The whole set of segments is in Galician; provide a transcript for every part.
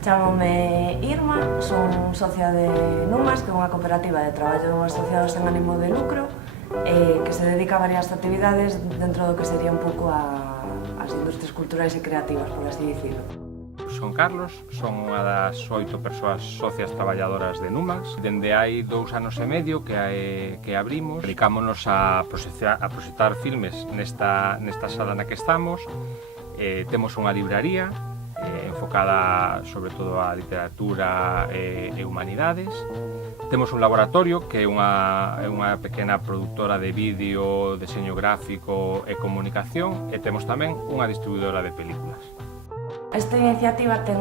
Chámome Irma, son socia de Numas, que é unha cooperativa de traballo asociados sen ánimo de lucro que se dedica a varias actividades dentro do que sería un pouco as industrias culturais e creativas, por así dicirlo. Son Carlos, son unha das 8 persoas socias traballadoras de Numax. Dende hai 2 anos e medio que abrimos. Dedicámonos a proxectar filmes nesta sala na que estamos. Temos unha libraría enfocada sobre todo a literatura e humanidades. Temos un laboratorio que é unha pequena produtora de vídeo, deseño gráfico e comunicación, e temos tamén unha distribuidora de películas. Esta iniciativa ten,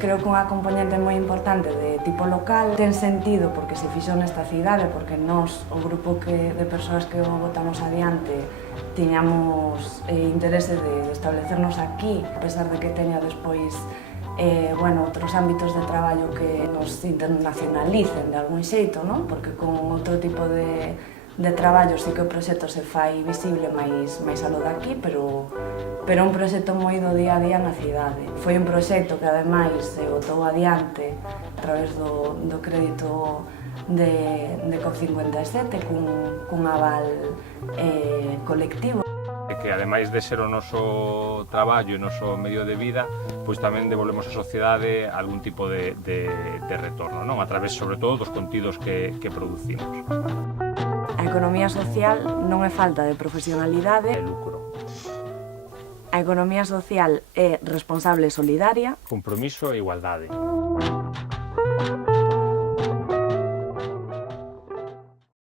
creo que unha componente moi importante de tipo local. Ten sentido porque se fixo nesta cidade, porque nós, o grupo de persoas que o botamos adiante, tiñamos interese de establecernos aquí, a pesar de que teña despois outros ámbitos de traballo que nos internacionalicen de algún xeito, non? Porque con outro tipo de traballo sí que o proxecto se fai visible máis aló daqui, pero é un proxecto moi do día a día na cidade. Foi un proxecto que ademais se botou adiante a través do crédito de COP57 cun aval colectivo. Que ademais de ser o noso traballo e o noso medio de vida, pois tamén devolvemos á sociedade algún tipo de retorno, non? A través, sobre todo, dos contidos que producimos. A economía social non é falta de profesionalidade E lucro. A economía social é responsable e solidaria. Compromiso e igualdade.